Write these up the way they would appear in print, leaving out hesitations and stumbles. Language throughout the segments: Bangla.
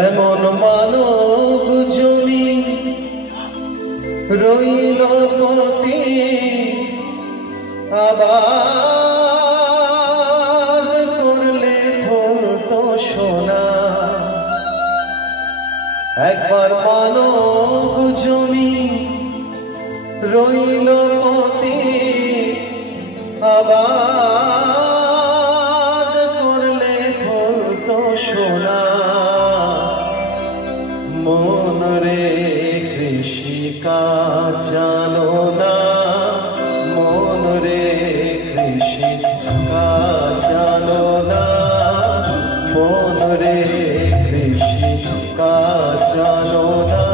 এমন মানব জমি রইল পতি আবাদ করলে হতো সোনা। একবার মানব জমি রইল পতি আবাদ করলে হতো সোনা। মন রে কৃষি কাজ জানো না, মন রে কৃষি কাজ জানো না, মন রে কৃষি কাজ জানো না।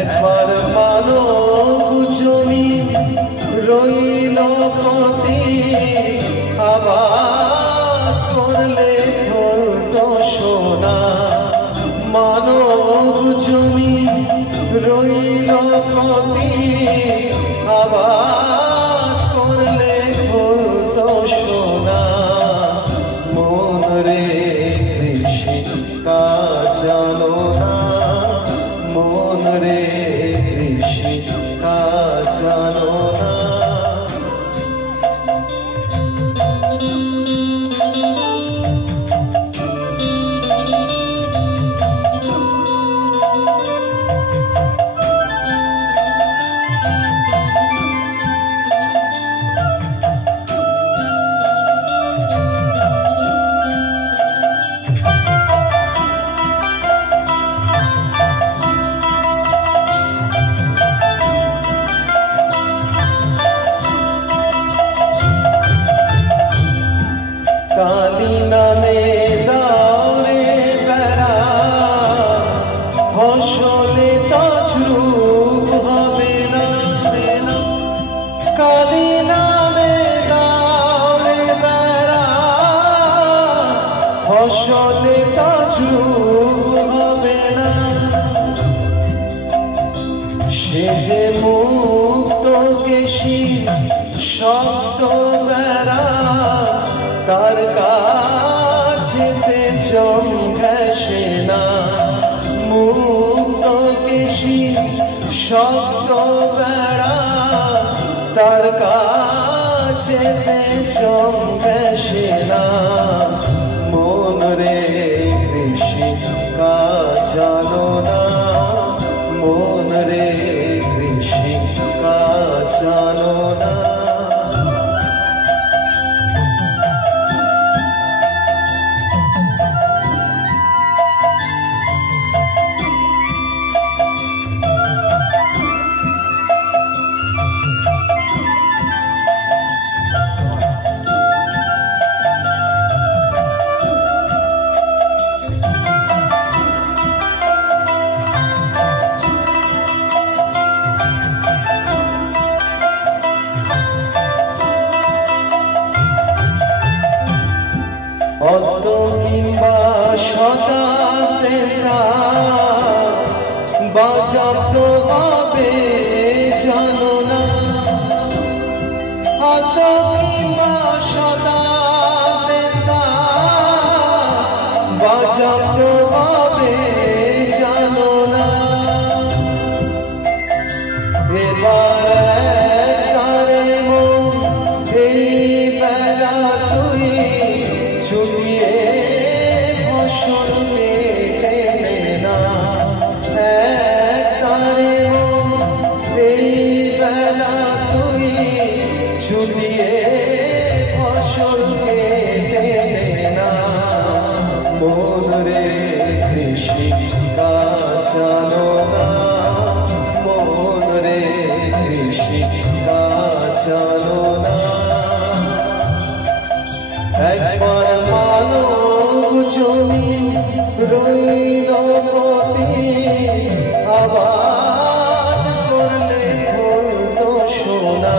একবার মানব জমি রইল পতি আবাদ করলে হতো সোনা। মানব জমি রইল পতি আবাদ করলে হতো সোনা। মন রে কৃষি কাজ জানো না, মন রে কৃষি কাজ জানো না। কালী নামে দাওরে বেড়া ফসলে তছরূপ হবে না। কালী নামে দাওরে বেড়া ফসলে তছরূপ হবে না। সে যে মুক্ত কেশী শব্দ বেড়া, তার কাছেতে জম ঘেঁষে না। মুক্ত কেশী শব্দ বেড়া, তার কাছেতে জম ঘেঁষে না। মন রে কৃষি কাজ জানো না, মন রে কৃষি কাজ জানো না। অত কিংবা শতাব্দে বাজত হবে জানো না। অত কিংবা শতাব্দে বাজত হবে জানো না। এবার এই বেলা তুই ছুটিয়ে ফসল কেটে না। তারে এই বেলা তুই ছুটিয়ে ফসল কেটে না। মন রে কৃষি কাজ জানো না, মন রে কৃষি কাজ জানো না। একবার মানব জমি রইল পতি আবাদ করলে হতো সোনা।